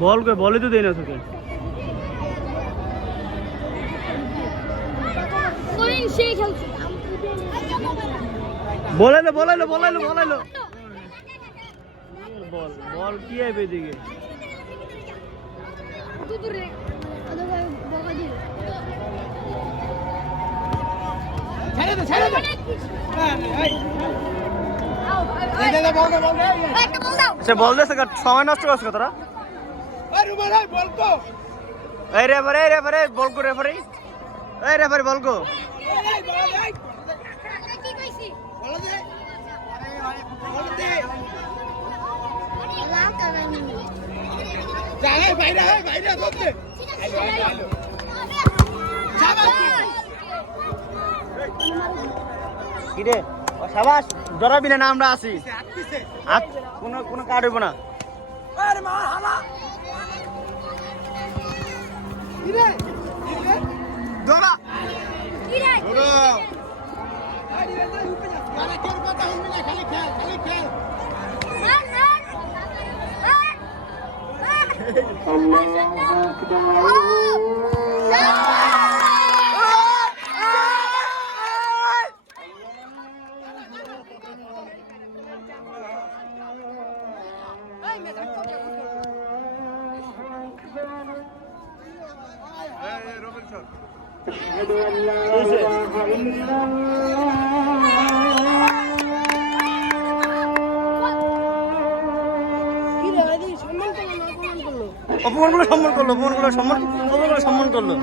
বল কে বলে তো দেই না তোকে করিন সেই খেলছে বলাইলো বল বল কি আইবে দিকে দূরে আদা বকা দি ছেড়ে দে আচ্ছা বল দে সময় নষ্ট করছ তোরা এই রেফারি বল কো রেফারি বল কো কি কইছি কি রে ও শাবাশ ডরাবি না আমরা আছি কোনো কাট হইব না দৌড়া অপমানগুলো সম্মান করলো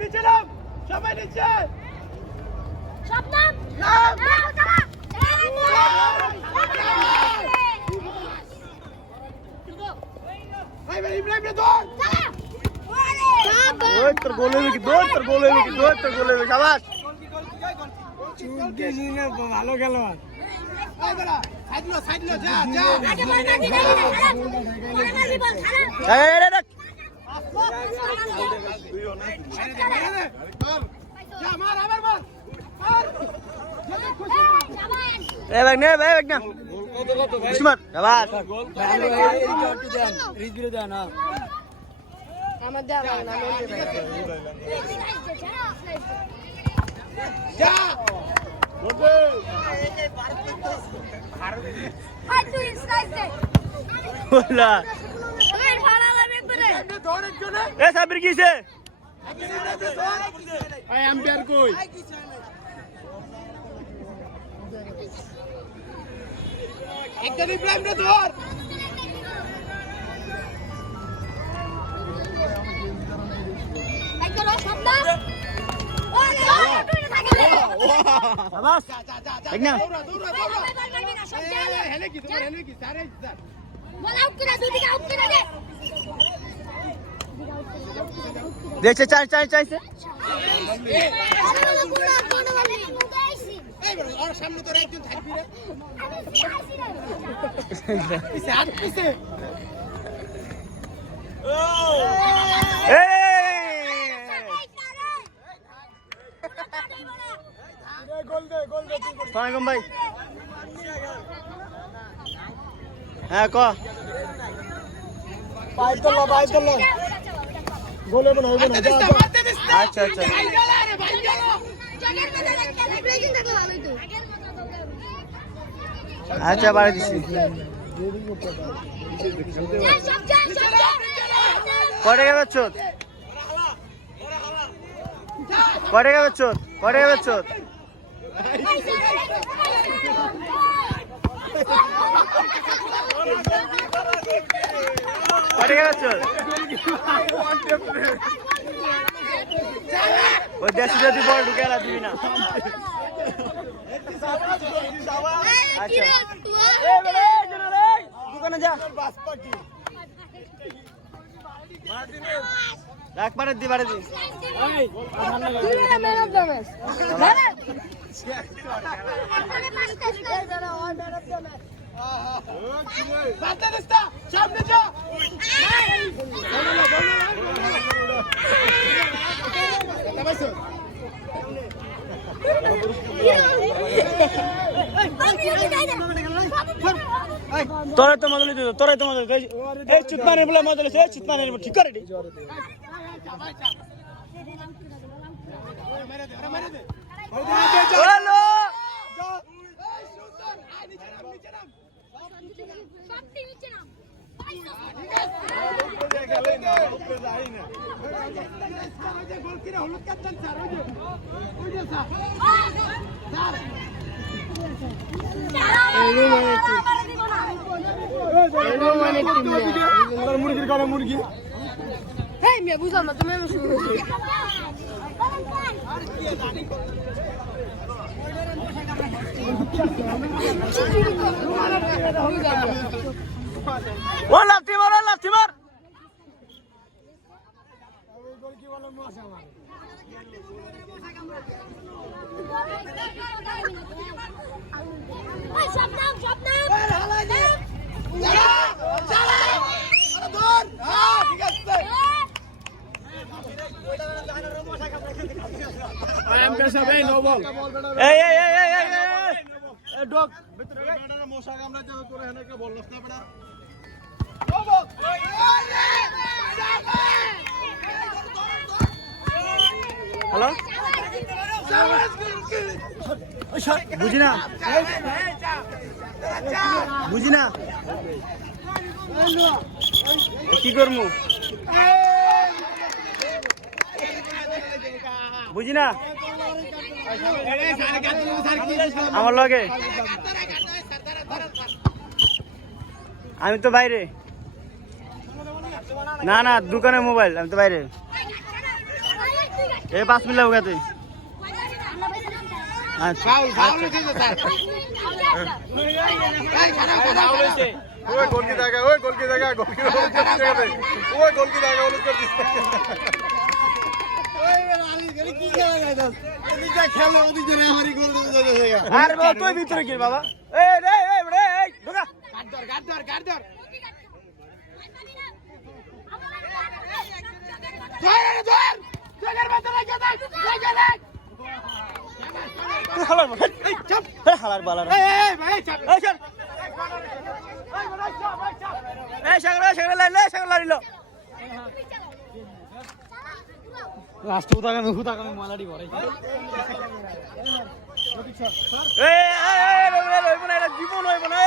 নিচে নাম সবাই নিচে সব নাম ইব্রাহিম রে দৌড় তোর গোল হইবে কি তোর গোল হইবে শাবাশ ভালো খেলোয়াড় সাইড লো যা সাবির কিছে আম্পায়ার কই একদম ইব্রাহিম রে ধর একদম সব নাম শাবাশ দেখ না হেলে কি সারে বল আউট করে দুই দিকে আউট করে দে দেখছে চাইছে বড় ওর সামনে তোর একজন থাকবি রে আমি আসি না পিছে হাত পিছে এই গোল দে সালামালাইকুম ভাই হ্যাঁ ক ভাই তোলো গোলে মনে হবে না আচ্ছা আচ্ছা ভাই গেল রে ভাই গেল জগের মধ্যে সেলিব্রেশন থাকলে ভালোই তো আচ্ছা বাড়ি দিছি কটে গেবে চোদ কটে গেবে চোদ কটে গেবে চোদ কটে গেবে চোদ ওই দেশি যদি বল ঢুকে এলা দিবি না আচ্ছা দোকানে যা রাখ পারে দি পারে দি সামনে যা তোরে তো মজা লিতে তোরে তো মজা এই চিতমানের বলে মজা লিতে এই চিতমানের ঠিক করে দি হ্যালো হলুদ কাটছেন স্যার ওই যে স্যার মুরগির গলা মুরগি হেই মিয়া বুঝলাম না তুমি আমি শুরু ও লাথি মার লাথি মার শবনম ঠিক আছে এই এই এই এই এই এই ডগ মশা কামড়াতে তোরা হেনে কে বলছ না বেটা হ্যালো বুঝি না বুঝি না কি করমু বুঝি না আমার লগে আমি তো বাইরে না না দোকানে মোবাইল আমি তো বাইরে এই 5 মিনিট লাগবে তুই আচ্ছা ওই গোল কি জায়গা গোল কি জায়গা ওই গোল কি জায়গা হলুদ করে দিছে ওই আলি গলি কি খেলা গাইছস এদিকে খেলো ওদিকে রেফারি গোল দিতে জায়গা আরে বাবা তুই ভিতরে কি বাবা এই রে এই রে এই ঢোকা গাড় ধর ধর জগের মধ্যে লাগে দেখ হালার এই চাপ হালার বালার এই ভাই চাপ এই চল এই সাগর লাই সাগর লাইল রাষ্ট্র হুতাকামে মালাডি ভরে এই এই এই রইব না এটা জীবন হইব না